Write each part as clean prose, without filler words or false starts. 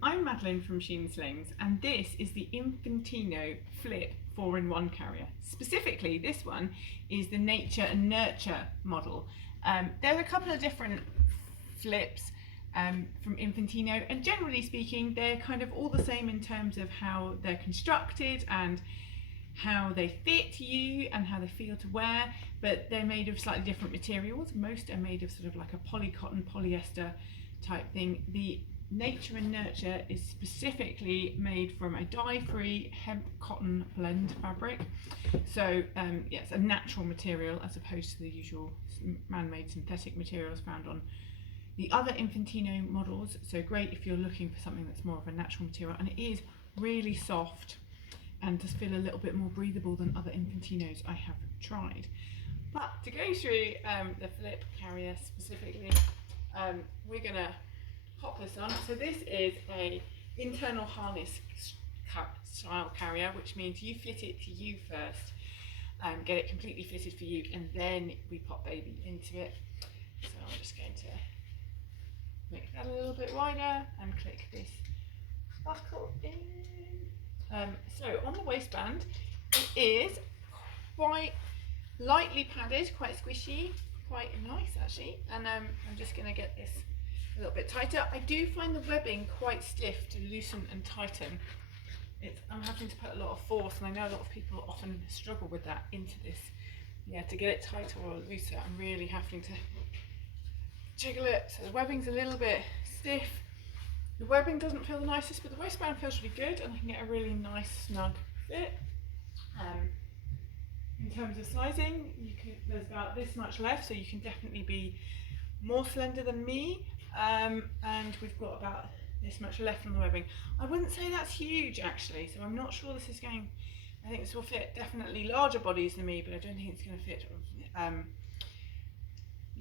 I'm Madeline from Sheen Slings, and this is the Infantino Flip 4-in-1 carrier. Specifically, this one is the Nature and Nurture model. There are a couple of different flips from Infantino, and generally speaking, they're kind of all the same in terms of how they're constructed and how they fit you and how they feel to wear, but they're made of slightly different materials. Most are made of sort of like a polycotton, polyester type thing. The Nature and Nurture is specifically made from a dye-free hemp cotton blend fabric. So yes, a natural material as opposed to the usual man-made synthetic materials found on the other Infantino models. So great if you're looking for something that's more of a natural material, and it is really soft and does feel a little bit more breathable than other Infantinos I have tried. But to go through the flip carrier specifically, we're going to pop this on. So this is a internal harness style carrier, which means you fit it to you first, get it completely fitted for you, and then we pop baby into it. So I'm just going to make that a little bit wider and click this buckle in. So on the waistband, it is quite lightly padded, quite squishy, quite nice actually, and I'm just going to get this a little bit tighter. I do find the webbing quite stiff to loosen and tighten. I'm having to put a lot of force, and I know a lot of people often struggle with that into this. Yeah, to get it tighter or looser, I'm really having to jiggle it. So the webbing's a little bit stiff. The webbing doesn't feel the nicest, but the waistband feels really good, and I can get a really nice snug fit. In terms of sizing, there's about this much left, so you can definitely be more slender than me, and we've got about this much left on the webbing. I wouldn't say that's huge actually, so I'm not sure this is going, I think this will fit definitely larger bodies than me, but I don't think it's going to fit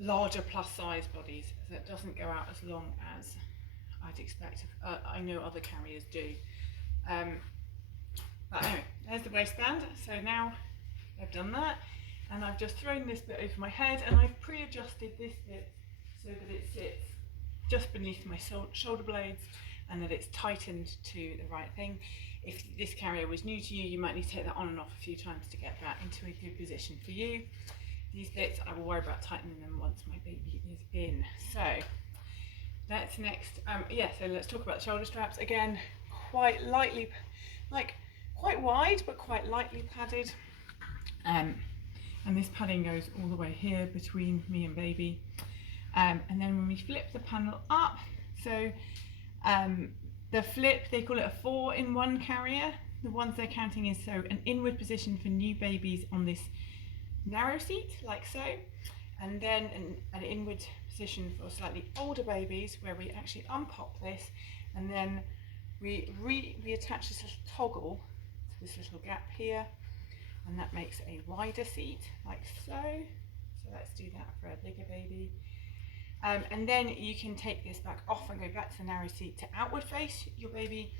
larger plus size bodies, so it doesn't go out as long as I'd expect. I know other carriers do. But anyway, there's the waistband. So now I've done that, and I've just thrown this bit over my head, and I've pre-adjusted this bit so that it sits just beneath my shoulder blades and that it's tightened to the right thing. If this carrier was new to you, you might need to take that on and off a few times to get that into a good position for you. These bits I will worry about tightening them once my baby is in. So that's next. So let's talk about the shoulder straps. Again, quite lightly, quite wide, but quite lightly padded. And this padding goes all the way here between me and baby. And then when we flip the panel up, so the flip, they call it a 4-in-1 carrier. The ones they're counting is so an inward position for new babies on this narrow seat, like so, and then an inward position for slightly older babies, where we actually unpop this, and then we attach this little toggle to this little gap here, and that makes a wider seat, like so. So let's do that for a bigger baby. And then you can take this back off and go back to the narrow seat to outward face your baby.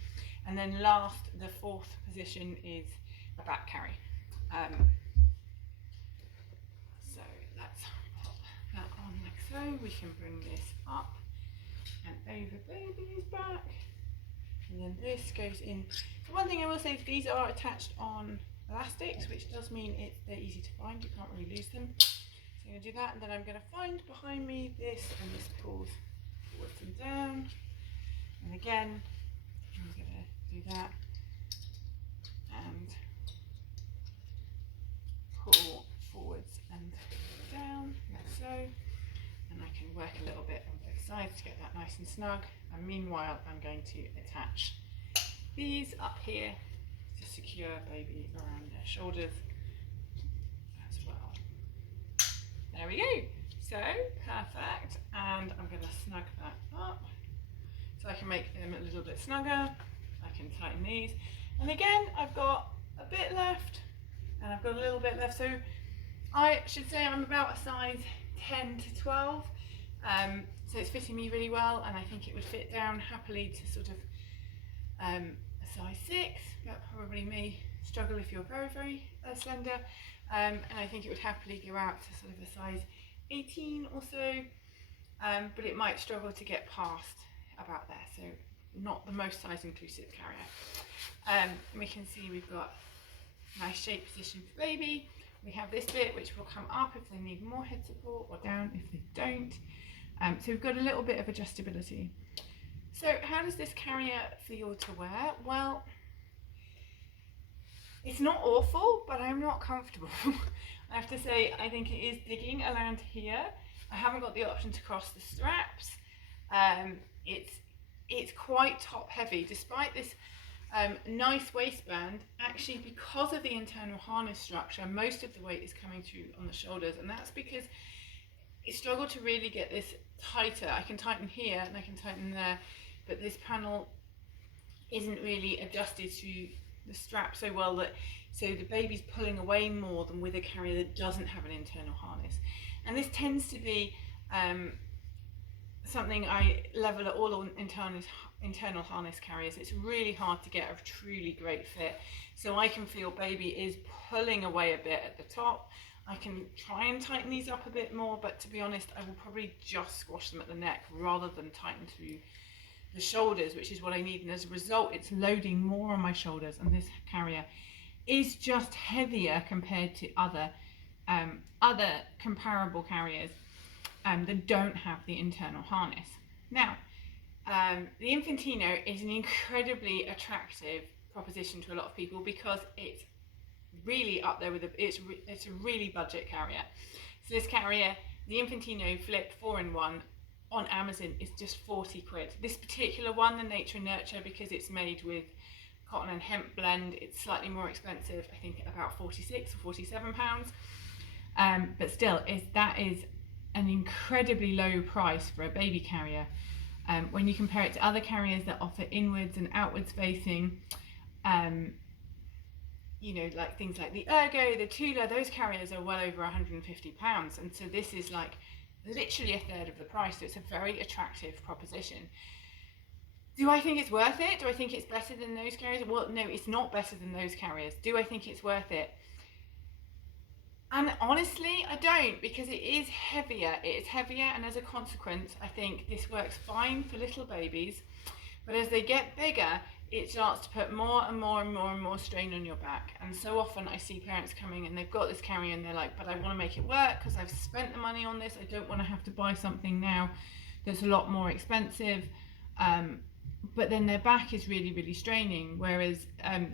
And then last, the fourth position is a back carry. So let's pop that on like so. We can bring this up and over baby's back. And then this goes in. So one thing I will say is these are attached on elastics, which does mean they're easy to find. You can't really lose them. So I'm going to do that, and then I'm going to find behind me this, and this pulls forwards and down. And again, I'm going to do that and pull forwards and down, like so. And I can work a little bit on both sides to get that nice and snug. And meanwhile, I'm going to attach these up here to secure baby around their shoulders as well. There we go. So perfect. And I'm going to snug that up so I can make them a little bit snugger. I can tighten these. And again, I've got a bit left and I've got a little bit left. So I should say I'm about a size 10 to 12. So it's fitting me really well, and I think it would fit down happily to sort of a size 6, but probably may struggle if you're very, very slender. And I think it would happily go out to sort of a size 18 or so, but it might struggle to get past about there. So not the most size inclusive carrier. We can see we've got nice shape position for baby. We have this bit which will come up if they need more head support, or down if they don't. So we've got a little bit of adjustability. So how does this carrier feel to wear? Well, it's not awful, but I'm not comfortable. I have to say, I think it is digging around here. I haven't got the option to cross the straps. It's quite top heavy, despite this nice waistband. Actually, because of the internal harness structure, most of the weight is coming through on the shoulders, and that's because I struggle to really get this tighter. I can tighten here and I can tighten there, but this panel isn't really adjusted to the strap so well that so the baby's pulling away more than with a carrier that doesn't have an internal harness. And this tends to be something I level at all on internal harness carriers. It's really hard to get a truly great fit. So I can feel baby is pulling away a bit at the top. I can try and tighten these up a bit more, but to be honest, I will probably just squash them at the neck rather than tighten through the shoulders, which is what I need. And as a result, it's loading more on my shoulders, and this carrier is just heavier compared to other comparable carriers that don't have the internal harness. Now, the Infantino is an incredibly attractive proposition to a lot of people because it's really up there with it's a really budget carrier. So this carrier, the Infantino Flip 4-in-1 on Amazon, is just 40 quid. This particular one, the Nature and Nuture, because it's made with cotton and hemp blend, it's slightly more expensive. I think about 46 or 47 pounds. But still, that is an incredibly low price for a baby carrier. When you compare it to other carriers that offer inwards and outwards facing, you know, like things like the Ergo, the Tula, those carriers are well over £150, and so this is like literally a third of the price. So it's a very attractive proposition. Do I think it's worth it? Do I think it's better than those carriers? Well, no, it's not better than those carriers. Do I think it's worth it? And honestly, I don't, because it is heavier. It is heavier, and as a consequence, I think this works fine for little babies. But as they get bigger, it starts to put more and more and more and more strain on your back. And so often I see parents coming and they've got this carrier and they're like, but I want to make it work because I've spent the money on this. I don't want to have to buy something now that's a lot more expensive. But then their back is really, really straining. Whereas,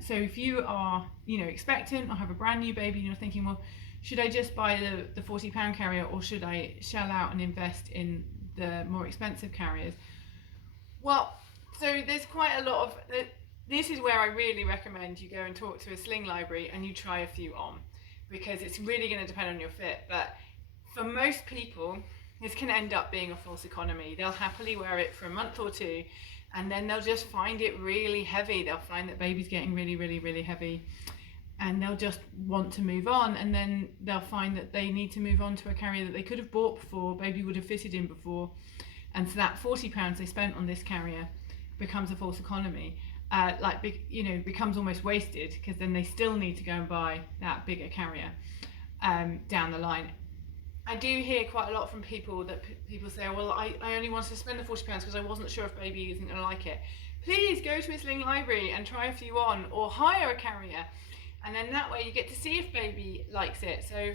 so if you are, you know, expectant or have a brand new baby and you're thinking, well, should I just buy the £40 carrier, or should I shell out and invest in the more expensive carriers? Well, so there's quite a lot of, this is where I really recommend you go and talk to a sling library and you try a few on, because it's really going to depend on your fit. But for most people, this can end up being a false economy. They'll happily wear it for a month or two, and then they'll just find it really heavy. They'll find that baby's getting really, really, really heavy, and they'll just want to move on, and then they'll find that they need to move on to a carrier that they could have bought before, baby would have fitted in before, and so that £40 they spent on this carrier becomes a false economy, becomes almost wasted, because then they still need to go and buy that bigger carrier down the line. I do hear quite a lot from people that people say, well, I only wanted to spend the £40 because I wasn't sure if baby isn't going to like it. Please go to a sling library and try a few on, or hire a carrier, and then that way you get to see if baby likes it. So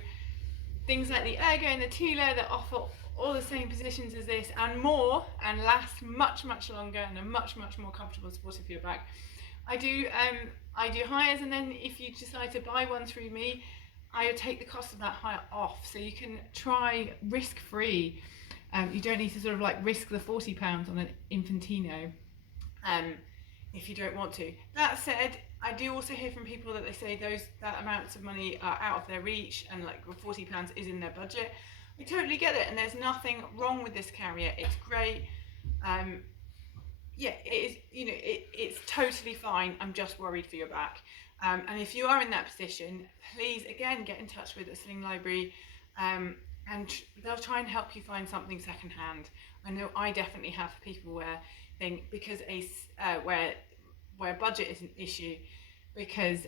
things like the Ergo and the Tula that offer all the same positions as this and more, and last much, much longer, and are much, much more comfortable and supportive for your back. I do hires, and then if you decide to buy one through me, I would take the cost of that hire off, so you can try risk-free. You don't need to sort of like risk the £40 on an Infantino if you don't want to. That said, I do also hear from people that they say that amounts of money are out of their reach, and like £40 is in their budget. I totally get it, and there's nothing wrong with this carrier. It's great. Yeah, it is. You know, it's totally fine. I'm just worried for your back. And if you are in that position, please again get in touch with a sling library, and they'll try and help you find something secondhand. I know I definitely have people where where budget is an issue, because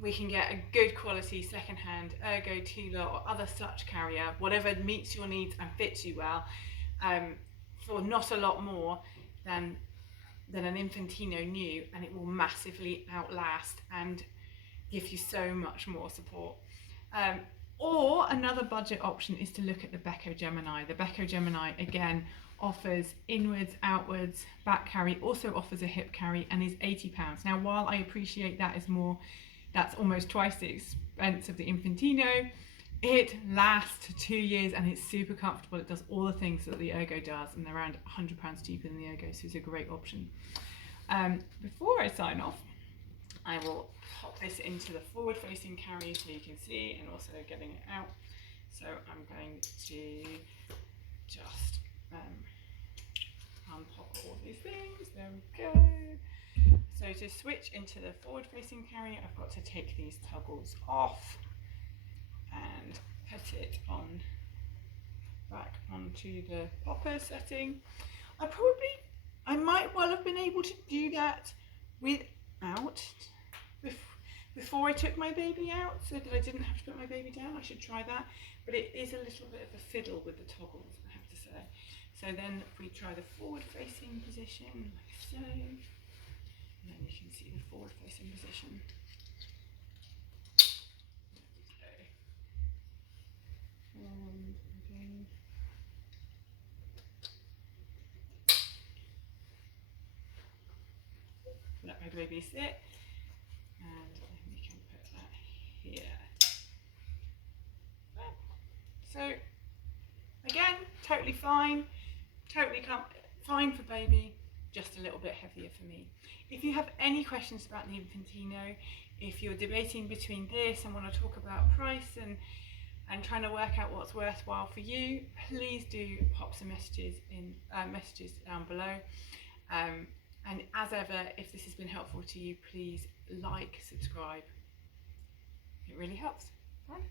we can get a good quality secondhand Ergo, Tula, or other such carrier, whatever meets your needs and fits you well, for not a lot more than an Infantino new, and it will massively outlast and give you so much more support. Or another budget option is to look at the Beko Gemini. The Beko Gemini again offers inwards, outwards, back carry, also offers a hip carry, and is £80. Now, while I appreciate that is more, that's almost twice the expense of the Infantino, it lasts 2 years and it's super comfortable. It does all the things that the Ergo does, and they're around £100 cheaper than the Ergo, so it's a great option. Before I sign off, I will pop this into the forward facing carry so you can see, and also getting it out. So I'm going to just unpop all these things. There we go. So to switch into the forward facing carry, I've got to take these toggles off and put it on back onto the popper setting. I might well have been able to do that without before I took my baby out, so that I didn't have to put my baby down. I should try that, but it is a little bit of a fiddle with the toggles, I have to say. So then if we try the forward facing position like so, and then you can see the forward facing position. There we go. And again. Let my baby sit, and then we can put that here. So again, totally fine, fine for baby, just a little bit heavier for me. If you have any questions about the Infantino, if you're debating between this and want to talk about price and trying to work out what's worthwhile for you, please do pop some messages down below. And as ever, if this has been helpful to you, please like, subscribe. It really helps. Bye.